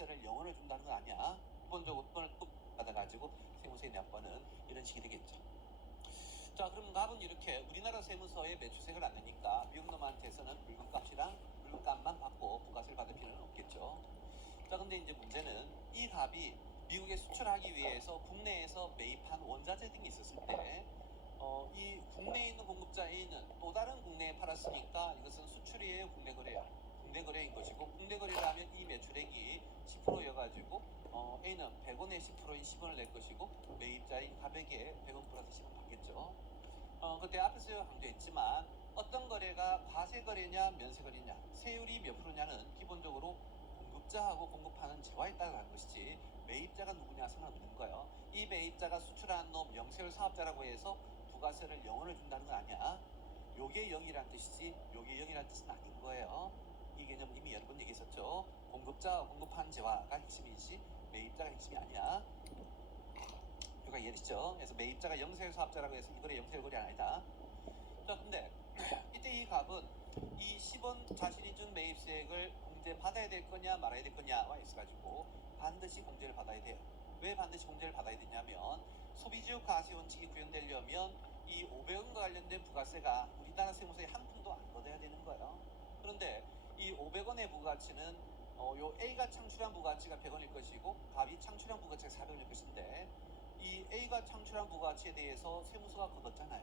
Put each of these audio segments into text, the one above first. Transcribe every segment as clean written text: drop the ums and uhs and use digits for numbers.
부가세를 0원을 준다는 건 아니야. 기본적으로 돈을 받아가지고 세무서에 납부하는 이런 식이 되겠죠. 자, 그럼 갑은 이렇게 우리나라 세무서에 매출세를 안 내니까 미국 놈한테서는 물건값만 받고 부가세를 받을 필요는 없겠죠. 자, 근데 이제 문제는 이 갑이 미국에 수출하기 위해서 국내에서 매입한 원자재 등이 있었을 때 이 국내에 있는 공급자 A는 또 다른 국내에 팔았으니까 이것은 수출이에요, 국내 거래야? 국내 거래인 것이고, 국내 거래라면 이 매출액이 10%여가지고 A는 100원에 10%인 10원을 낼 것이고, 매입자인 갑에게 100원 플러스 10원 받겠죠. 그때 앞에서 강조했지만 어떤 거래가 과세 거래냐 면세 거래냐, 세율이 몇 프로냐는 기본적으로 공급자하고 공급하는 재화에 따라 가는 것이지 매입자가 누구냐 상관없는 거예요. 이 매입자가 수출한 놈 영세율 사업자라고 해서 부가세를 0원을 준다는 건 아니야. 요게 0이란 뜻이지 요게 0이란 뜻은 아닌 거예요. 이 개념은 이미 여러 번 얘기했었죠. 공급자와 공급한 재화가 핵심이지 매입자가 핵심이 아니야. 이거 이해되시죠? 그래서 매입자가 영세율 사업자라고 해서 이거래 영세율 거래 아니다. 자, 근데 이때 이 갑은 이 10원 자신이 준 매입세액을 공제 받아야 될 거냐 말아야 될 거냐와 있어가지고 반드시 공제를 받아야 돼요. 왜 반드시 공제를 받아야 되냐면 소비지역 과세 원칙이 구현되려면 이 500원과 관련된 부가세가 우리나라 세무서에 한 푼도 안 걷어야 되는 거예요. 그런데 이 500원의 부가치는 요 A가 창출한 부가치가 100원일 것이고 갑이 창출한 부가치가 400원일 것인데 이 A가 창출한 부가치에 대해서 세무서가 걷었잖아요.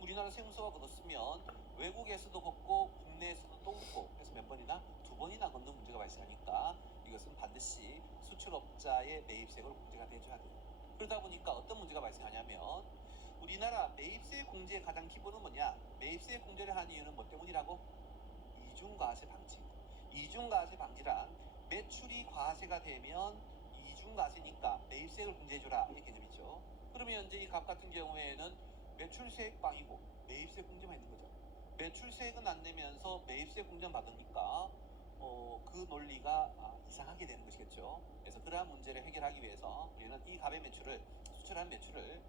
우리나라 세무서가 걷었으면 외국에서도 걷고 국내에서도 또 걷고 그래서 몇 번이나? 2번이나 걷는 문제가 발생하니까 이것은 반드시 수출업자의 매입세액으로 공제가 돼줘야 돼요. 그러다 보니까 어떤 문제가 발생하냐면 우리나라 매입세 공제의 가장 기본은 뭐냐? 매입세 공제를 하는 이유는 뭐 때문이라고? 이중과세 방지. 이중과세 방지란 매출이 과세가 되면 이중과세니까 매입세액을 공제해줘라 이게 개념이죠. 그러면 현재 이 갑 같은 경우에는 매출세액 빵이고 매입세 공제만 있는 거죠. 매출세액은 안 내면서 매입세 공제만 받으니까 그 논리가 이상하게 되는 것이겠죠. 그래서 그러한 문제를 해결하기 위해서 우리는 이 갑의 매출을 수출한 매출을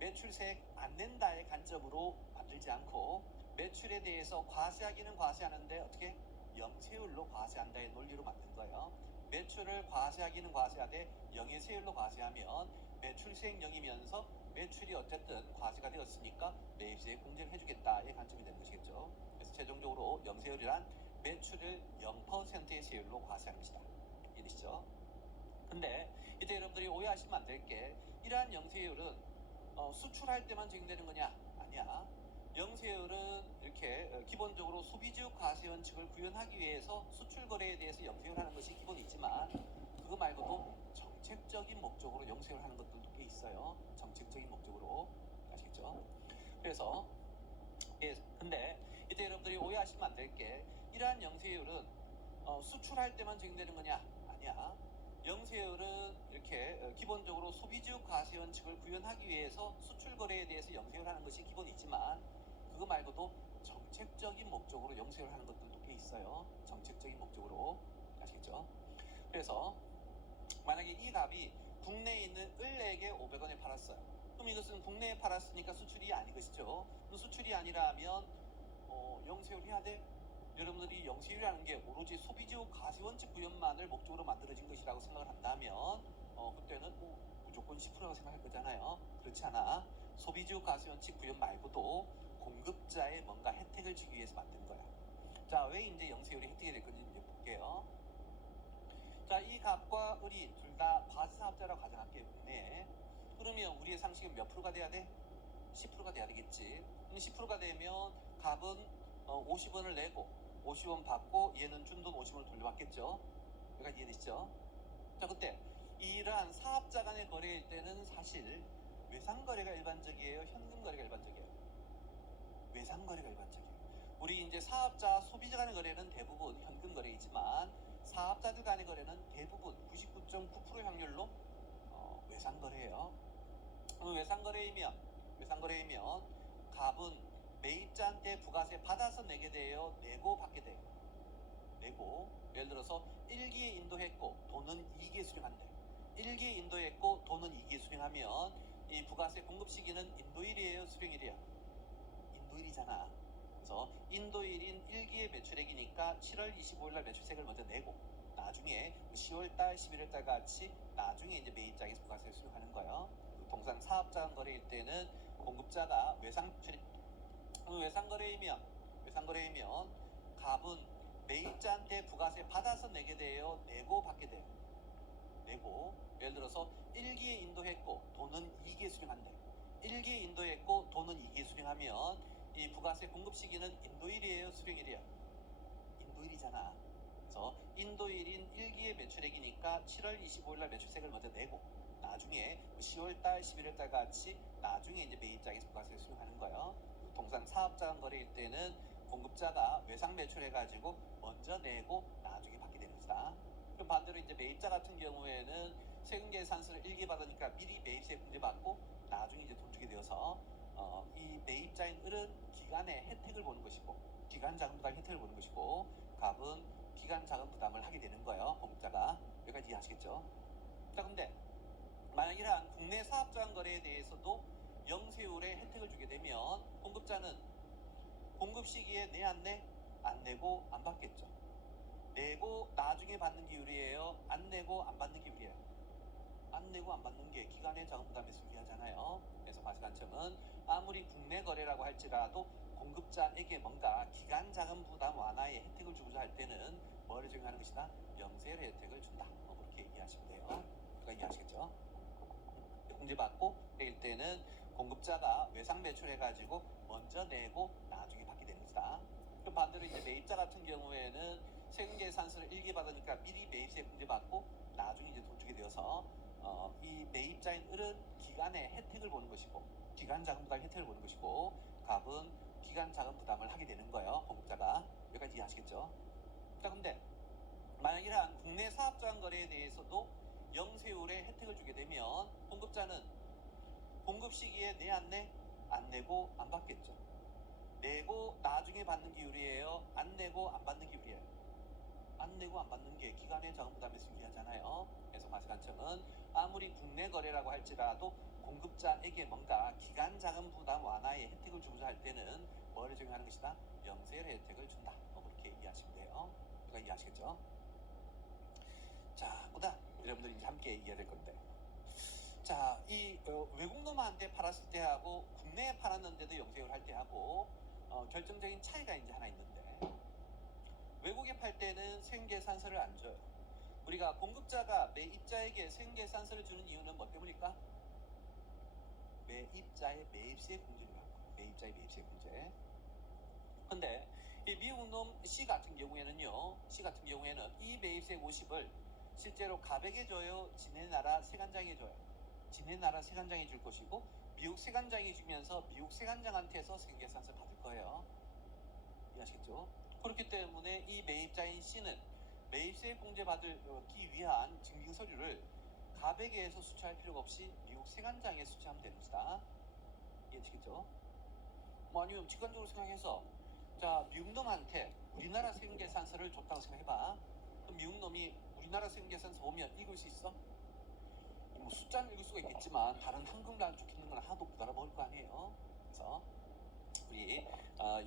매출세액 안 낸다의 관점으로 만들지 않고 매출에 대해서 과세하기는 과세하는데 어떻게 영세율로 과세한다의 논리로 만든 거예요. 매출을 과세하기는 과세하되 영의 세율로 과세하면 매출세액 0이면서 매출이 어쨌든 과세가 되었으니까 매입세액 공제를 해주겠다의 관점이 되는 것이겠죠. 그래서 최종적으로 영세율이란 매출을 0%의 세율로 과세하는 것이다. 이해되시죠? 근데 이때 여러분들이 오해하시면 안 될 게 이러한 영세율은 수출할 때만 적용되는 거냐? 아니야. 영세율은 이렇게 기본적으로 소비지역 과세 원칙을 구현하기 위해서 수출 거래에 대해서 영세율 하는 것이 기본이지만 그거 말고도 정책적인 목적으로 영세율 하는 것들도 꽤 있어요. 정책적인 목적으로. 아시겠죠? 그래서 근데 이때 여러분들이 오해하시면 안 될 게 이러한 영세율은 수출할 때만 적용되는 거냐? 아니야. 영세율은 이렇게 기본적으로 소비지역 과세 원칙을 구현하기 위해서 수출 거래에 대해서 영세율 하는 것이 기본이지만 그거 말고도 정책적인 목적으로 영세율 하는 것들도 꽤 있어요. 정책적인 목적으로. 아시겠죠? 그래서 만약에 이 갑이 국내에 있는 을에게 500원에 팔았어요. 그럼 이것은 국내에 팔았으니까 수출이 아닌 것이죠. 그럼 수출이 아니라면 영세율 해야 돼? 여러분들이 영세율이라는 게 오로지 소비지역 과세 원칙 구현만을 목적으로 만들어진 것이라고 생각을 한다면 그때는 무조건 10%라고 생각할 거잖아요. 그렇지 않아. 소비지역 과세 원칙 구현 말고도 공급자의 뭔가 혜택을 주기 위해서 만든 거야. 자, 왜 이제 영세율이 혜택이 될 건지 이제 볼게요. 자, 이 갑과 을이 둘 다 과세사업자라고 가정할게요. 국내에. 그러면 우리의 상식은 몇 프로가 돼야 돼? 10%가 돼야 되겠지. 10%가 되면 갑은 50원을 내고 50원 받고 얘는 준 돈 50원을 돌려받겠죠. 여기까지 이해되시죠? 자, 그때 이러한 사업자 간의 거래일 때는 사실 외상거래가 일반적이에요? 현금거래가 일반적이에요? 외상거래가 일반적이에요. 우리 이제 사업자, 소비자 간의 거래는 대부분 현금거래이지만 사업자들 간의 거래는 대부분 99.9% 확률로 외상거래예요. 외상거래이면 갑은 매입자한테 부가세 받아서 내게 돼요? 내고 받게 돼요? 내고. 예를 들어서 1기에 인도했고 돈은 2기에 수령한대. 1기에 인도했고 돈은 2기에 수령하면 이 부가세 공급 시기는 인도일이에요? 수령일이야? 인도일이잖아. 그래서 인도일인 1기의 매출액이니까 7월 25일 날 매출세액을 먼저 내고 나중에 10월달, 11월달 같이 나중에 이제 매입자에게 부가세를 수령하는 거예요. 동상 사업자간 거래일 때는 공급자가 외상거래이면 갑은 매입자한테 부가세 받아서 내게 돼요, 내고 받게 돼요. 내고, 예를 들어서 1기에 인도했고 돈은 2기에 수령한대. 1기에 인도했고 돈은 2기에 수령하면 이 부가세 공급 시기는 인도일이에요, 수령일이에요? 인도일이잖아. 그래서 인도일인 1기의 매출액이니까 7월 25일 날 매출세를 먼저 내고 나중에 10월달, 11월달 같이 나중에 이제 매입자에게 부가세를 수령하는 거예요. 동상 사업자간 거래일 때는 공급자가 외상 매출해가지고 먼저 내고 나중에 받게 되는 것이다. 그럼 반대로 이제 매입자 같은 경우에는 세금계산서를 1기 받으니까 미리 매입세 공제받고 나중에 이제 돈 주게 되어서 이 매입자인 을은 기간의 혜택을 보는 것이고 기간 자금 부담 혜택을 보는 것이고 갑은 기간 자금 부담을 하게 되는 거예요. 공급자가. 여기까지 이해하시겠죠? 자, 근데 만약 이러한 국내 사업자간 거래에 대해서도 영세율의 혜택을 주게 되면 공급자는 공급 시기에 내 안 내? 안 내고 안 받겠죠. 내고 나중에 받는 기율이에요? 안 내고 안 받는 기율이에요? 안 내고 안 받는 게 기간의 자금 부담에서 유리하잖아요. 그래서 과세관청은 아무리 국내 거래라고 할지라도 공급자에게 뭔가 기간 자금 부담 완화의 혜택을 주고자 할 때는 뭐를 적용하는 것이다? 영세율 혜택을 준다. 그렇게 얘기하시면 돼요. 그러니까 이해하시겠죠? 공제받고 내일 때는 공급자가 외상 매출해가지고 먼저 내고 나중에 받게 되는 것이다. 그럼 반대로 이제 매입자 같은 경우에는 세금계산서를 1기 받으니까 미리 매입세 공제받고 나중에 이제 돈 주게 되어서 이 매입자인 을은 기간의 혜택을 보는 것이고 기간 자금 부담 혜택을 보는 것이고 갑은 기간 자금 부담을 하게 되는 거예요. 공급자가. 여기까지 이해하시겠죠? 자, 근데 만약 이러한 국내 사업자간 거래에 대해서도 영세율의 혜택을 주게 되면 공급자는 공급 시기에 내 안 내? 안 내고 안 받겠죠. 내고 나중에 받는 기율이에요? 안 내고 안 받는 기율이에요? 안 내고 안 받는 게 기간의 자금 부담에서 유리하잖아요. 그래서 과세관청은 아무리 국내 거래라고 할지라도 공급자에게 뭔가 기간 자금 부담 완화의 혜택을 주고자 할 때는 뭐를 적용하는 것이다? 영세율 혜택을 준다. 그렇게 이해하시면 돼요. 그러니까 이해하시겠죠? 자, 보다 여러분들이 이제 함께 이해해야 될 건데. 자, 이 외국 놈한테 팔았을 때하고 국내에 팔았는데도 영세율 할 때하고 결정적인 차이가 이제 하나 있는데 외국에 팔 때는 세금계산서를 안 줘요. 우리가 공급자가 매입자에게 세금계산서를 주는 이유는 뭐 때문일까? 매입자의 매입세 공제를 갖고 매입자의 매입세 공제. 근데 이 미국 놈 C 같은 경우에는요, 이 매입세 50을 실제로 갑에게 줘요, 지네 나라 세관장에 줘요. 지네 나라 세관장에 줄 것이고 미국 세관장이 주면서 미국 세관장한테서 세금계산서 받을 거예요. 이해하시겠죠? 그렇기 때문에 이 매입자인 C는 매입세 공제 받기 위한 증빙 서류를 갑에게서 수취할 필요가 없이 미국 세관장에 수취하면 되는 것이다. 이해하시겠죠? 뭐 아니면 직관적으로 생각해서 자, 미국 놈한테 우리나라 세금계산서를 줬다고 생각해봐. 그럼 미국 놈이 우리나라 세금계산서 보면 읽을 수 있어? 뭐 숫자는 읽을 수가 있겠지만 다른 한글만 적혀있는 건 하나도 못 알아먹을 거 아니에요. 그래서 우리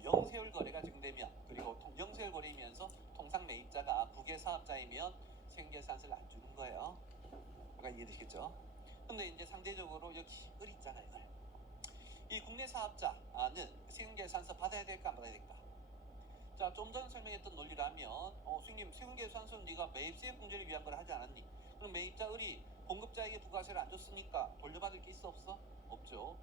영세율 거래가 증되면 그리고 영세율 거래이면서 통상 매입자가 국외 사업자이면 세금계산서를 안 주는 거예요. 그러니까 이해되시겠죠? 근데 이제 상대적으로 여기 을 있잖아요. 이 국내 사업자는 세금계산서 받아야 될까 안 받아야 될까? 자, 좀 전에 설명했던 논리라면 선생님 세금계산서는 네가 매입세 공제를 위한 걸 하지 않았니? 그럼 매입자 을이 공급자에게 부가세를 안 줬으니까 돌려받을 게 있어 없어? 없죠.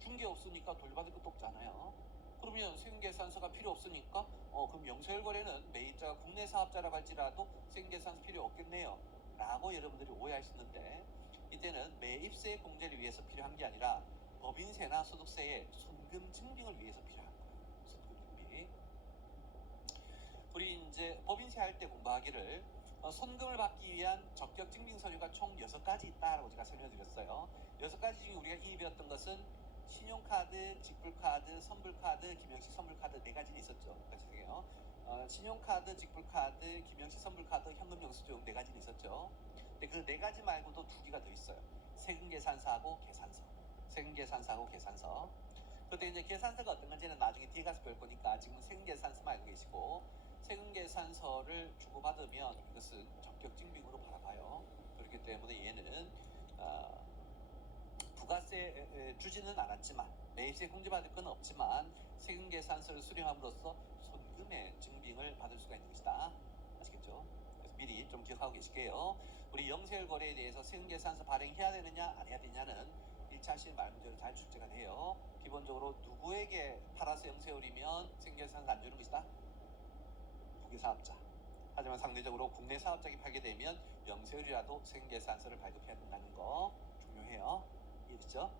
준 게 없으니까 돌려받을 것도 없잖아요. 그러면 세금계산서가 필요 없으니까 그럼 영세율 거래는 매입자가 국내 사업자라고 할지라도 세금계산서 필요 없겠네요 라고 여러분들이 오해하시는데 이때는 매입세 공제를 위해서 필요한 게 아니라 법인세나 소득세의 손금 증빙을 위해서 필요한 거예요. 손금 증빙. 우리 이제 법인세 할 때 공부하기를 손금을 받기 위한 적격 증빙 서류가 총 6가지 있다라고 제가 설명드렸어요. 6가지 중에 우리가 이미 배웠던 것은 신용카드, 직불카드, 선불카드, 김영식 선불카드 4가지는 있었죠. 죄송해요. 신용카드, 직불카드, 김영식 선불카드, 현금 영수증 4가지는 있었죠. 근데 그 4가지 말고도 2개가 더 있어요. 세금계산서하고 계산서. 세금계산서하고 계산서. 그때 이제 계산서가 어떤 건지는 나중에 뒤에 가서 배울 거니까 지금 세금계산서만 알고 계시고 세금계산서를 주고받으면 이것은 적격증빙으로 바라봐요. 그렇기 때문에 얘는 부가세 주지는 않았지만 매입세 공제받을 건 없지만 세금계산서를 수령함으로써 손금의 증빙을 받을 수가 있는 것이다. 아시겠죠? 그래서 미리 좀 기억하고 계실게요. 우리 영세율 거래에 대해서 세금계산서 발행해야 되느냐 안 해야 되느냐는 1차 시험 말문제로 잘 출제가 돼요. 기본적으로 누구에게 팔아서 영세율이면 세금계산서 안 주는 것이다? 국외사업자. 하지만 상대적으로 국내 사업자에게 팔게 되면 영세율이라도 세금계산서를 발급해야 된다는 거 중요해요. 이해됐죠?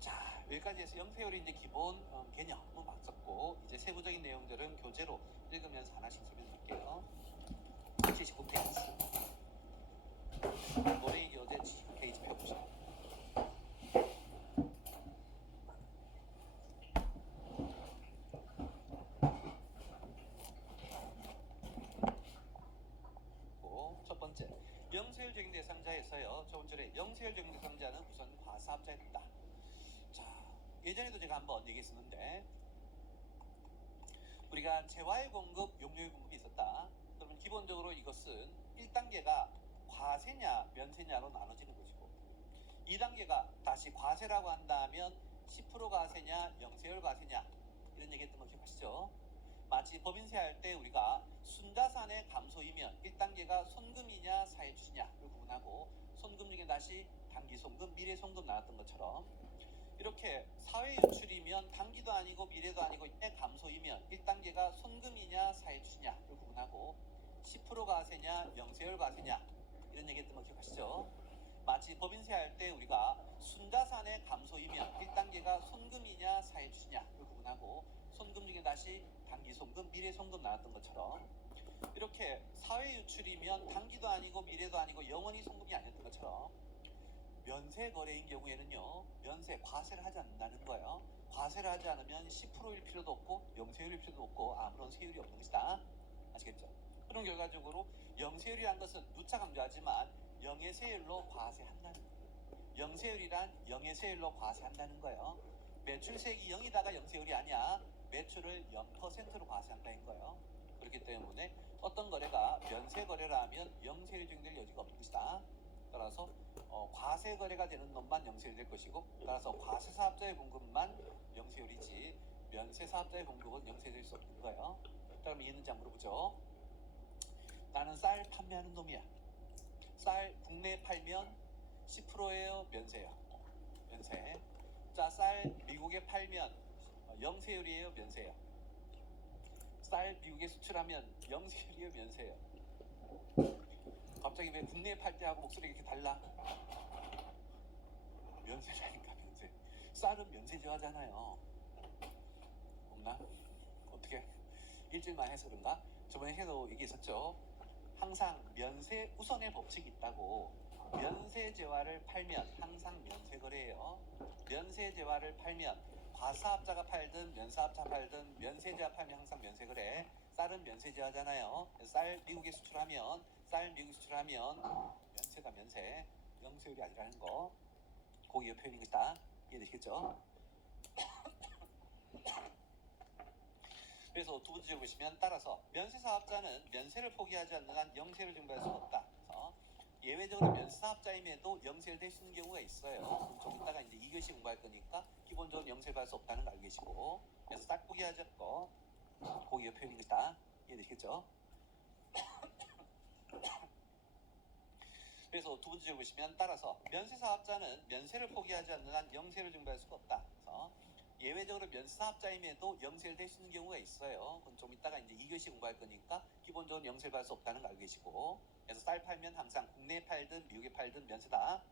자, 여기까지 해서 영세율이 이제 기본 개념은 맞췄고 이제 세부적인 내용들은 교재로 읽으면서 하나씩 설명드릴게요. 79페이지 노래의 교재 79페이지 펴보시죠. 첫 번째, 영세율 적용 대상자에서요. 첫 번째, 영세율 적용 대상자는 우선 과사업자였다. 자, 예전에도 제가 한번 얘기했었는데 우리가 재화의 공급, 용료의 공급이 있었다. 그러면 기본적으로 이것은 1단계가 과세냐 면세냐로 나눠지는 것이고 2단계가 다시 과세라고 한다면 10% 과세냐 영세율 과세냐 이런 얘기했던 거 기억하시죠? 마치 법인세 할 때 우리가 순자산의 감소이면 1단계가 손금이냐 사회주시냐를 구분하고 손금 중에 다시 단기 손금, 미래 손금 나왔던 것처럼 이렇게 사회 유출이면 단기도 아니고 미래도 아니고 감소이면 1단계가 손금이냐 사회주시냐를 구분하고 10% 과세냐 영세율 과세냐 이런 얘기했던 거 기억하시죠? 마치 법인세 할 때 우리가 순자산의 감소이면 1단계가 손금이냐 사회주시냐를 구분하고 손금 중에 다시 단기 손금, 미래 손금 나왔던 것처럼 이렇게 사회 유출이면 단기도 아니고 미래도 아니고 영원히 손금이 아니었던 것처럼 면세 거래인 경우에는요, 면세 과세를 하지 않는다는 거예요. 과세를 하지 않으면 10%일 필요도 없고 영세율일 필요도 없고 아무런 세율이 없는 것이다. 아시겠죠? 그런 결과적으로 영세율이란 것은 누차 강조하지만 영예세율로 과세한다는 거예요. 영세율이란 영예세율로 과세한다는 거예요. 매출세액이 0이다가 영세율이 아니야. 매출을 0%로 과세한다는 거예요. 그렇기 때문에 어떤 거래가 면세 거래라면 영세율이 적용될 여지가 없는 것이다. 따라서 과세 거래가 되는 놈만 영세율이 될 것이고 따라서 과세 사업자의 공급만 영세율이지 면세 사업자의 공급은 영세율일 수 없는 거예요. 그럼 이해는지 한번 물어보죠. 나는 쌀 판매하는 놈이야. 쌀 국내에 팔면 10%예요, 면세요? 면세. 자, 쌀 미국에 팔면 영세율이에요, 면세요? 쌀 미국에 수출하면 영세율이에요, 면세요? 갑자기 왜 국내에 팔 때하고 목소리가 이렇게 달라? 면세라니까, 면세. 쌀은 면세제하잖아요. 없나? 어떻게? 일주일만 해서 그런가? 저번에 해도 얘기했었죠. 항상 면세 우선의 법칙이 있다고. 면세제화를 팔면 항상 면세거래예요. 면세제화를 팔면 과사업자가 팔든 면사업자 팔든 면세제화 팔면 항상 면세거래. 쌀은 면세제화잖아요. 쌀 미국에 수출하면 면세다 면세. 영세율이 아니라는 거. 고기의 표현인 것이다. 이해되시겠죠? 그래서 두 번째 보시면 따라서 면세사업자는 면세를 포기하지 않는 한 영세를 증발할 수 없다. 그래서 예외적으로 면세사업자임에도 영세를 될 수 있는 경우가 있어요. 좀 이따가 이제 2교시 공부할 거니까 기본적으로 영세를 받을 수 없다는 걸 알고 계시고 그래서 딱 포기하지 않고 고기의 표현인 것이다. 이해되시겠죠? 그래서 두 번째 보시면 따라서 면세사업자는 면세를 포기하지 않는 한 영세를 증발할 수가 없다. 그래서 예외적으로 면세사업자임에도 영세를 될 수 있는 경우가 있어요. 그건 좀 이따가 이제 2교시 공부할 거니까 기본적으로 영세를 받을 수 없다는 걸 알고 계시고 그래서 쌀 팔면 항상 국내에 팔든 미국에 팔든 면세다.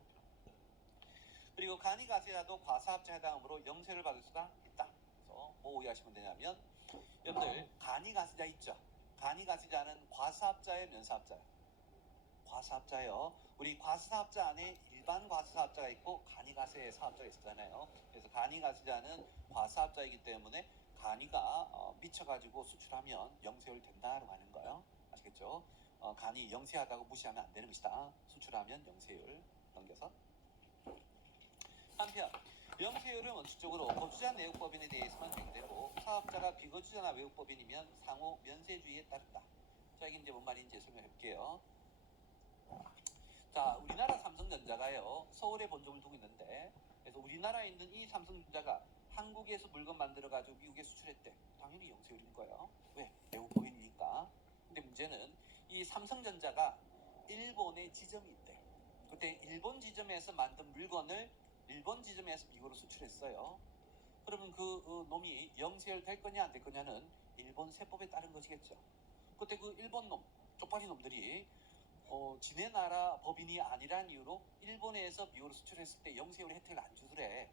그리고 간이가세자도 과사업자에 해당하므로 영세를 받을 수가 있다. 그래서 뭐 오해하시면 되냐면 여러분들 간이가세자 있죠. 간이가세자는 과사업자의 면사업자예요. 과사업자요. 우리 과사업자 안에 일반 과사업자가 있고 간이가세 사업자가 있었잖아요. 그래서 간이가세자는 과사업자이기 때문에 간이가 미쳐가지고 수출하면 영세율 된다라고 하는 거예요. 아시겠죠? 간이 영세하다고 무시하면 안 되는 것이다. 수출하면 영세율 넘겨서. 한편 영세율은 원칙적으로 거주자 내역법인에 대해서만 적용되고 사업자가 비거주자나 외국법인이면 상호 면세주의에 따른다. 자, 이게 이제 뭔 말인지 설명해 볼게요. 자, 우리나라 삼성전자가요 서울에 본점을 두고 있는데, 그래서 우리나라에 있는 이 삼성전자가 한국에서 물건 만들어 가지고 미국에 수출했대. 당연히 영세율인 거예요. 왜? 외국법인이니까. 근데 문제는 이 삼성전자가 일본에 지점이 있대. 그때 일본 지점에서 만든 물건을 일본 지점에서 미국으로 수출했어요. 그러면 그 놈이 영세율 될 거냐 안 될 거냐는 일본 세법에 따른 것이겠죠. 그때 그 일본 놈, 쪽팔리 놈들이 지네 나라 법인이 아니란 이유로 일본에서 미국으로 수출했을 때 영세율 혜택을 안 주더래.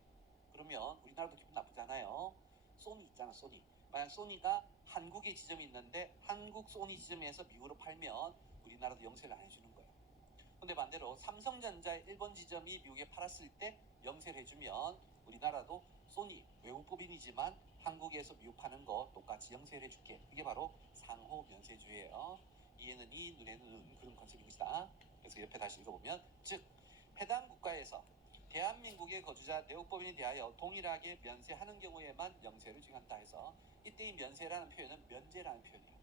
그러면 우리나라도 기분 나쁘잖아요. 소니 있잖아, 소니. 만약 소니가 한국에 지점이 있는데 한국 소니 지점에서 미국으로 팔면 우리나라도 영세를 안 해주는 거예요. 근데 반대로 삼성전자의 일본 지점이 미국에 팔았을 때 영세를 해주면 우리나라도 소니 외국법인이지만 한국에서 미국 파는 거 똑같이 영세를 해줄게. 이게 바로 상호 면세주의예요. 이에는 이, 눈에는 눈, 그런 컨셉인 것이다. 그래서 옆에 다시 읽어보면, 즉 해당 국가에서 대한민국의 거주자 내국법인에 대하여 동일하게 면세하는 경우에만 영세를 적용한다 해서, 이때 이 면세라는 표현은 면제라는 표현이에요.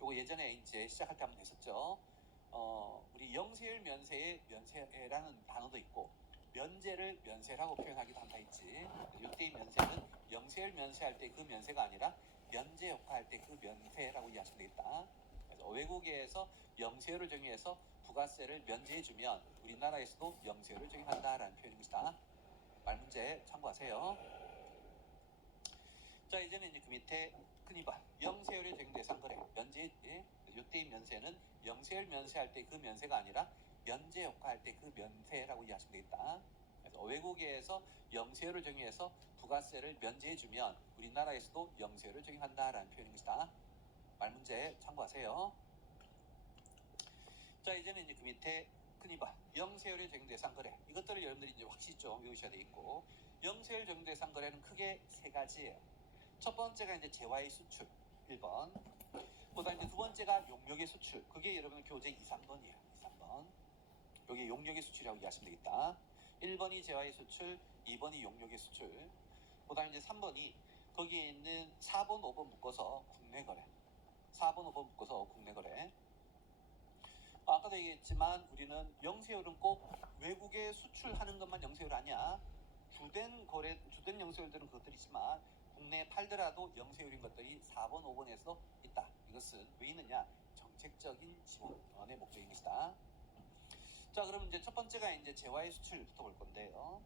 요거 예전에 이제 시작할 때 한번 했었죠. 우리 영세율 면세의 면세라는 단어도 있고 면제를 면세라고 표현하기도 한다 했지. 이때 이 면세는 영세율 면세할 때 그 면세가 아니라 면제 효과할 때 그 면세라고 이해하시면 되겠다. 그래서 외국에서 영세율을 적용해서 부가세를 면제해주면 우리나라에서도 영세율을 적용한다라는 표현인 것이다. 말 문제 참고하세요. 자, 이제는 이제 그 밑에 큰 이반 영세율의 적용 대상 거래 면제. 이때 면세는 영세율 면세할 때 그 면세가 아니라 면제 효과할 때 그 면세라고 이해하시면 되겠다. 그래서 외국에서 영세율을 적용해서 부가세를 면제해주면 우리나라에서도 영세율을 적용한다라는 표현인 것이다. 말 문제 참고하세요. 자, 이제는 이제 그 밑에 큰 이반 영세율의 적용 대상 거래, 이것들을 여러분들이 이제 확실히 좀 외우셔야 되겠고, 영세율 적용 대상 거래는 크게 세 가지예요. 첫 번째가 이제 재화의 수출 1번, 그다음 이제 두 번째가 용역의 수출, 그게 여러분 교재 2, 3번이에요. 2, 3번. 여기 용역의 수출이라고 이해하시면 되겠다. 1번이 재화의 수출, 2번이 용역의 수출. 그다음 이제 3번이 거기에 있는 4번, 5번 묶어서 국내 거래. 4번, 5번 묶어서 국내 거래. 아까도 얘기했지만 우리는 영세율은 꼭 외국에 수출하는 것만 영세율 아니야. 주된 거래, 주된 영세율들은 그것들이지만 국내에 팔더라도 영세율인 것들이 4번, 5번에서 있다. 이것은 왜 있느냐? 정책적인 지원의 목적인 것이다. 자, 그럼 이제 첫 번째가 이제 재화의 수출부터 볼 건데요.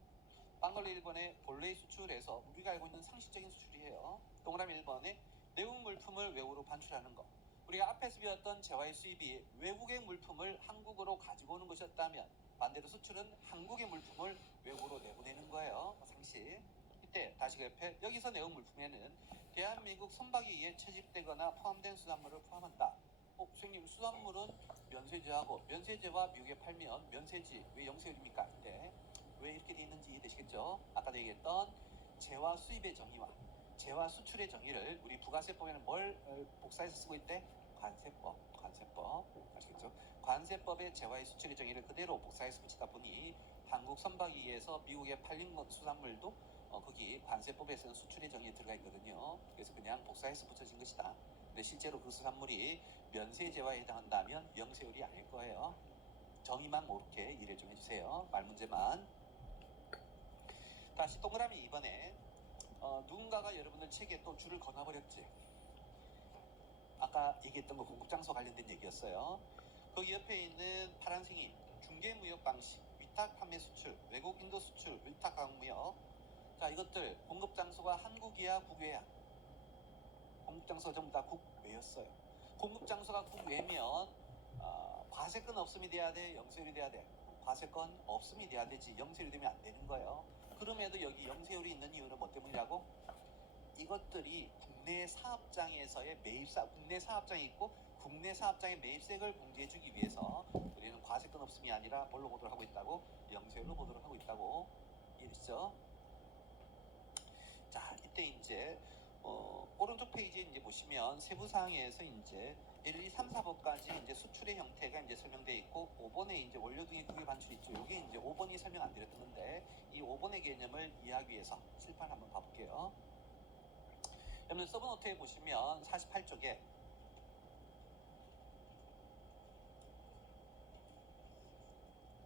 빵걸리 1번에 본래의 수출에서 우리가 알고 있는 상식적인 수출이에요. 동그라미 1번에 내국 물품을 외국으로 반출하는 것. 우리가 앞에서 배웠던 재화의 수입이 외국의 물품을 한국으로 가지고 오는 것이었다면, 반대로 수출은 한국의 물품을 외국으로 내보내는 거예요. 상식. 이때 다시 그 옆에 여기서 내온 물품에는 대한민국 선박에 의해 채집되거나 포함된 수산물을 포함한다. 선생님, 수산물은 면세제하고 면세제와 미국에 팔면 면세지 왜 영세율입니까? 이때 왜 이렇게 돼 있는지 이해되시겠죠? 아까도 얘기했던 재화 수입의 정의와 재화 수출의 정의를 우리 부가세법에는 뭘 복사해서 쓰고 있대? 관세법. 아시겠죠? 관세법의 재화의 수출의 정의를 그대로 복사해서 붙이다 보니 한국 선박에 의해서 미국에 팔린 것 수산물도 거기 관세법에서는 수출의 정의에 들어가 있거든요. 그래서 그냥 복사해서 붙여진 것이다. 근데 실제로 그 수산물이 면세제화에 해당한다면 영세율이 아닐 거예요. 정의만 모르게 이해를 좀 해주세요. 말 문제만. 다시 동그라미 2번에 누군가가 여러분들 책에 또 줄을 건너버렸지. 아까 얘기했던 거 공급장소 관련된 얘기였어요. 거기 옆에 있는 파란색이 중개무역 방식, 위탁 판매 수출, 외국 인도 수출, 위탁 가공무역. 자, 이것들 공급장소가 한국이야 국외야? 공급장소 전부 다 국외였어요. 공급장소가 국외면 과세권 없음이 돼야 돼? 영세율이 돼야 돼? 과세권 없음이 돼야 되지. 영세율이 되면 안 되는 거예요. 그럼에도 여기 영세율이 있는 이유는 뭐 때문이라고? 이것들이 국내 사업장에서의 매입사, 국내 사업장이 있고 국내 사업장의 매입세액을 공제해주기 위해서 우리는 과세권 없음이 아니라 뭘로 보도록 하고 있다고? 영세율로 보도록 하고 있다고. 이해되시죠? 자, 이때 이제 오른쪽 페이지에 이제 보시면 세부사항에서 이제 1, 2, 3, 4번까지 이제 수출의 형태가 이제 설명되어 있고 5번에 이제 원료 등의 구입 반출 있죠. 이게 이제 5번이 설명 안 드렸는데 이 5번의 개념을 이해하기 위해서 칠판 한번 봐볼게요. 여러분 서브노트에 보시면 48쪽에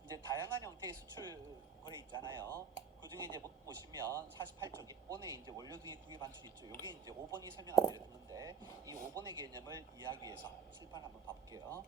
이제 다양한 형태의 수출 거래 있잖아요. 그 중에 이제 보시면 48쪽에 5번에 이제 원료 등의 구입 반출 있죠. 이게 이제 5번이 설명 안 드렸는데 이 5번의 개념을 이해하기 위해서 칠판 한번 봐볼게요.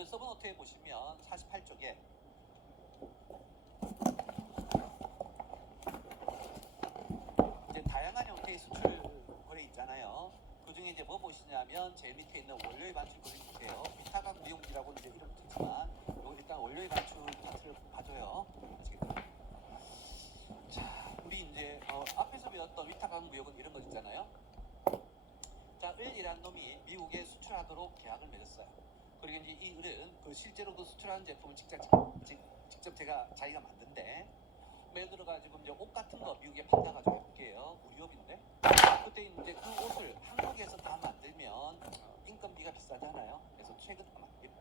그러면 서브노트에 보시면 48쪽에 이제 다양한 형태의 수출 거래 있잖아요. 그 중에 이제 뭐 보시냐면 제일 밑에 있는 원료의 반출 거래 보세요. 위타각 무용지라고 이제 이름 붙었지만 이거 일단 원료의 반출 파트를 봐줘요. 아시겠죠? 자, 우리 이제 앞에서 배웠던 위타각 무역은 이런 거 있잖아요. 자, 을이란 놈이 미국에 수출하도록 계약을 맺었어요. 그리고 이제 이 을은 그 실제로 그 수출하는 제품을 직접 제가 자기가 만든데 예를 들어가지고 이제 옷 같은 거 미국에 판다가지고 해볼게요. 우리 업인데 그때 이제 그 옷을 한국에서 다 만들면 인건비가 비싸잖아요. 그래서 최근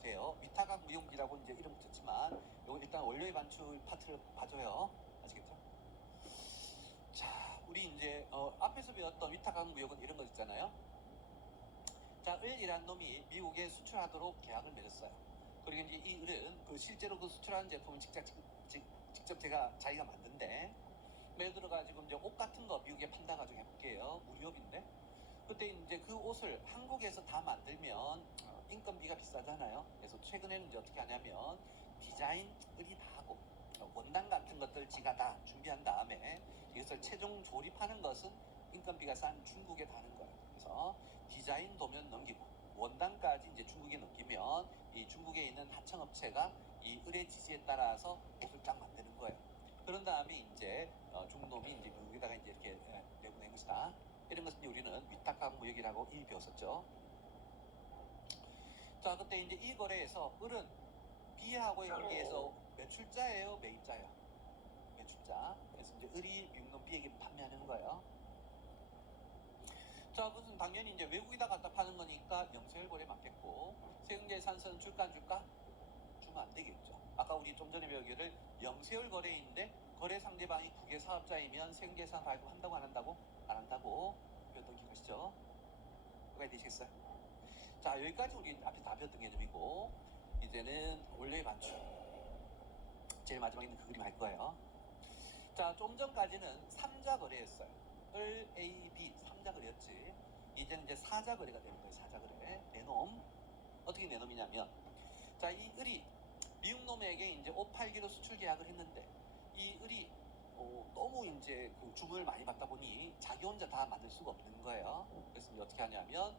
돼요. 위타각 무용지라고 이제 이름 붙였지만 이거 일단 원료의 반출 파트를 봐줘요. 아시겠죠? 자, 우리 이제 앞에서 배웠던 위타각 무역은 이런 거 있잖아요. 자, 을이란 놈이 미국에 수출하도록 계약을 맺었어요. 그리고 이제 이 을은 그 실제로 그 수출하는 제품을 직접 제가 자기가 만든데 예를 들어가지고 이제 옷 같은 거 미국에 판다가지고 해볼게요. 우리 업인데 그때 이제 그 옷을 한국에서 다 만들면 인건비가 비싸잖아요. 그래서 최근에는 이제 어떻게 하냐면 디자인 을이 다 하고 원단 같은 것들 지가 다 준비한 다음에 이것을 최종 조립하는 것은 인건비가 싼 중국에 다는 거예요. 그래서 디자인 도면 넘기고 원단까지 이제 중국에 넘기면 이 중국에 있는 하청업체가 이 을의 지시에 따라서 옷을 딱 만드는 거예요. 그런 다음에 이제 중국 놈이 이제 미국에다가 이제 이렇게 내보낸 것이다. 이런 것은 우리는 위탁각 무역이라고 이미 배웠었죠. 자, 그때 이제 이 거래에서 을은 B하고의 관계에서 매출자예요, 매입자예요? 매출자. 그래서 이제 을이 미국 놈 B에게 판매하는 거예요. 자, 그것은 당연히 이제 외국에다 갖다 파는 거니까 영세율 거래 맞겠고 세금계산서는 줄까 안 줄까? 주면 안 되겠죠. 아까 우리 좀 전에 배우기를 영세율 거래인데 거래 상대방이 국외 사업자이면 세금계산 발급한다고 안 한다고? 안 한다고 배웠던 기억하시죠? 그거 되시겠어요? 자, 여기까지 우리 앞에 다 배웠던 개념이고 이제는 원료의 반출 제일 마지막에 있는 그 그림 할 거예요. 자, 좀 전까지는 3자 거래였어요. 을, A, B 3자 거래였지. 이제는 이제 4자 거래가 되는 거예요. 4자 거래. 내놈. 어떻게 내놈이냐면 자, 이 을이 미국 놈에게 이제 옷 팔기로 수출 계약을 했는데 이 을이 너무 이제 그 주문을 많이 받다 보니 자기 혼자 다 만들 수가 없는 거예요. 그래서 이제 어떻게 하냐면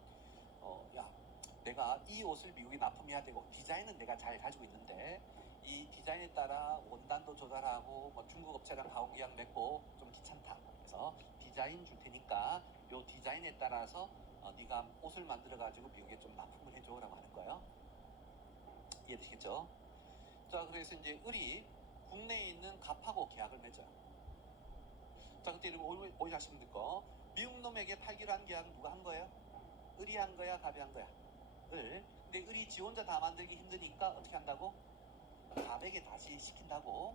야, 내가 이 옷을 미국에 납품해야 되고 디자인은 내가 잘 가지고 있는데 이 디자인에 따라 원단도 조달하고 뭐 중국 업체랑 가공 계약 맺고 좀 귀찮다. 그래서 디자인 줄 테니까 요 디자인에 따라서 네가 옷을 만들어 가지고 미국에 좀 납품을 해줘라고 하는 거예요. 이해되시겠죠? 자, 그래서 이제 을이 국내에 있는 갑하고 계약을 맺어요. 자, 그때 이런 오일 하시면 될 거. 미국 놈에게 팔기로 한 계약은 누가 한 거예요? 을이 한 거야, 갑이 한 거야? 을. 근데 을이 지 혼자 다 만들기 힘드니까 어떻게 한다고? 갑에게 다시 시킨다고.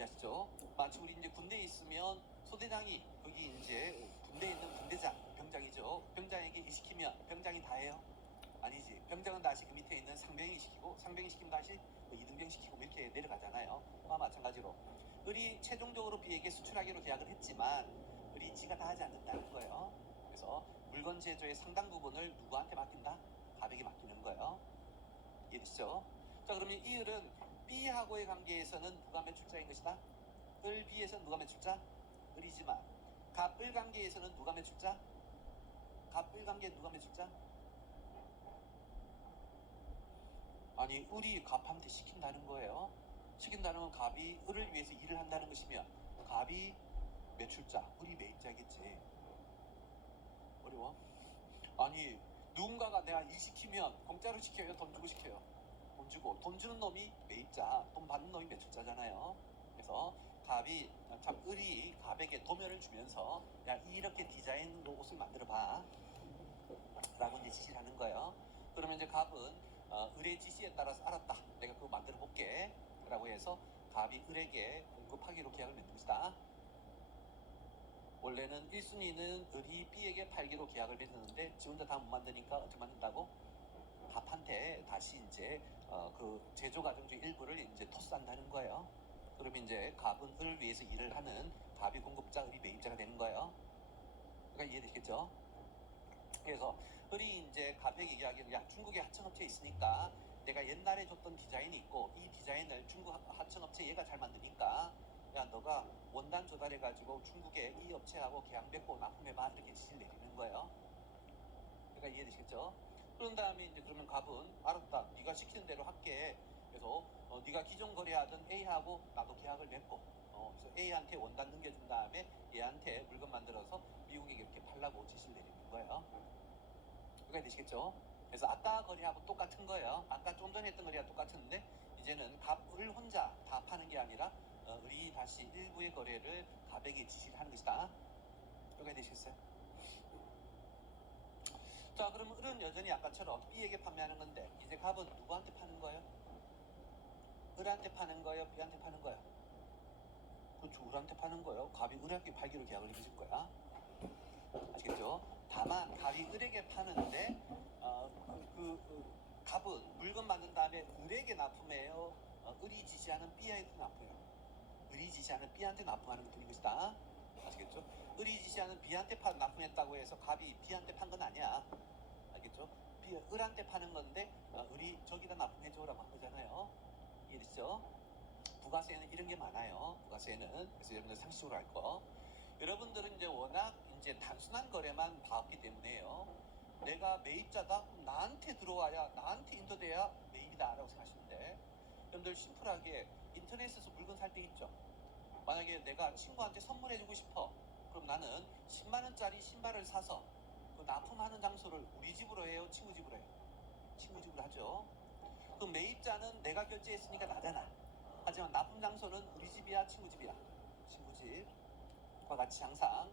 아시죠? 마치 우리 이제 군대에 있으면 소대장이 거기 이제 군대에 있는 군대장, 병장이죠. 병장에게 일 시키면 병장이 다 해요? 아니지. 병장은 다시 그 밑에 있는 상병이 시키고 상병이 시키면 다시 이등병 시키고 이렇게 내려가잖아요. 그와 마찬가지로 을이 최종적으로 B에게 수출하기로 계약을 했지만 을이 지가 다 하지 않는다는 거예요. 그래서 물건 제조의 상당 부분을 누구한테 맡긴다? 갑에게 맡기는 거예요. 이해되시죠? 자, 그러면 이 을은 B하고의 관계에서는 누가 매출자인 것이다? 을 B에서는 누가 매출자? 을이지만 갑을 관계에서는 누가 매출자? 갑을 관계에 누가 매출자? 아니, 을이 갑한테 시킨다는 거예요. 시킨다는 건 갑이 을을 위해서 일을 한다는 것이면 갑이 매출자, 을이 매입자겠지. 어려워? 아니, 누군가가 내가 일 시키면 공짜로 시켜요? 돈 주고 시켜요? 돈 주고. 돈 주는 놈이 매입자, 돈 받는 놈이 매출자잖아요. 그래서 갑이 참 을이 갑에게 도면을 주면서 야, 이렇게 디자인으로 옷을 만들어 봐 라고 이제 지시를 하는 거예요. 그러면 이제 갑은 을의 지시에 따라서 알았다, 내가 그거 만들어 볼게 라고 해서 갑이 을에게 공급하기로 계약을 맺는 것이다. 원래는 1순위는 을이 B에게 팔기로 계약을 맺었는데 지 혼자 다 못 만드니까 어떻게 만든다고? 갑한테 다시 이제 그 제조 과정 중 일부를 이제 토스한다는 거예요. 그러면 이제 갑은 을을 위해서 일을 하는 갑이 공급자, 을이 매입자가 되는 거예요. 그러니까 이해되시겠죠? 그래서 을이 이제 갑에게 이야기를 야, 중국에 하청업체 있으니까 내가 옛날에 줬던 디자인이 있고 이 디자인을 중국 하청업체 얘가 잘 만드니까 야 너가 원단 조달해가지고 중국에 이 업체하고 계약 맺고 납품해봐 이렇게 지시를 내리는 거예요. 그러니까 이해되시겠죠? 그런 다음에 이제 그러면 갑은 알았다 네가 시키는 대로 할게. 그래서 네가 기존 거래하던 A하고 나도 계약을 맺고 그래서 A한테 원단 넘겨준 다음에 얘한테 물건 만들어서 미국에 이렇게 팔라고 지시를 내리는 거예요. 그러니까 되시겠죠? 그래서 아까 거래하고 똑같은 거예요. 아까 좀 전에 했던 거래와 똑같은데 이제는 갑을 혼자 다 파는 게 아니라 을이 다시 일부의 거래를 갑에게 지시를 하는 것이다. 이해가 되시겠어요? 자, 그럼 을은 여전히 아까처럼 B에게 판매하는 건데 이제 갑은 누구한테 파는 거예요? 을한테 파는 거예요? B한테 파는 거예요? 그렇죠. 을한테 파는 거예요. 갑이 을에게 팔기로 계약을 해줄 거야. 아시겠죠? 다만 갑이 을에게 파는데 갑은 물건 만든 다음에 을에게 납품해요. 을이 지시하는 B한테 납품해요. 을이 지시하는 B한테 납품하는 것들인 것이다. 아시겠죠? 을이 지시하는 B한테 납품했다고 해서 갑이 B한테 판 건 아니야. 알겠죠? 을한테 파는 건데 을이 저기다 납품해줘라고 한 거잖아요. 이해되시죠? 부가세는 이런 게 많아요. 부가세는 그래서 여러분들 상식적으로 알 거. 여러분들은 이제 워낙 이제 단순한 거래만 봐왔기 때문에요. 내가 매입자다? 그럼 나한테 들어와야 나한테 인도돼야 매입이다라고 생각하시면 돼. 여러분들 심플하게 인터넷에서 물건 살 때 있죠. 만약에 내가 친구한테 선물해주고 싶어. 그럼 나는 10만 원짜리 신발을 사서 그 납품하는 장소를 우리 집으로 해요? 친구 집으로 해요? 친구 집으로 하죠. 그럼 매입자는 내가 결제했으니까 나잖아. 하지만 납품 장소는 우리 집이야? 친구 집이야? 친구 집과 같이 항상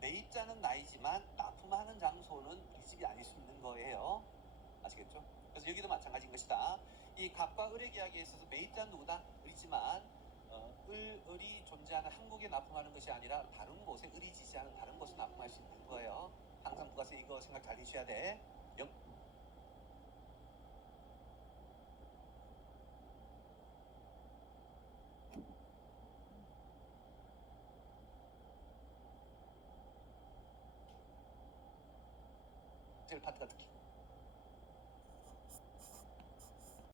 매입자는 나이지만 납품하는 장소는 우리 집이 아닐 수 있는 거예요. 아시겠죠? 그래서 여기도 마찬가지인 것이다. 이 갑과 을의 계약에 있어서 매입자는 누구다? 을이지만 을이 존재하는 한국에 납품하는 것이 아니라 다른 곳에 을이 지시하는 다른 곳에 납품할 수 있는 거예요. 항상 부가세 이거 생각 잘 해주셔야 돼. 파트가 특히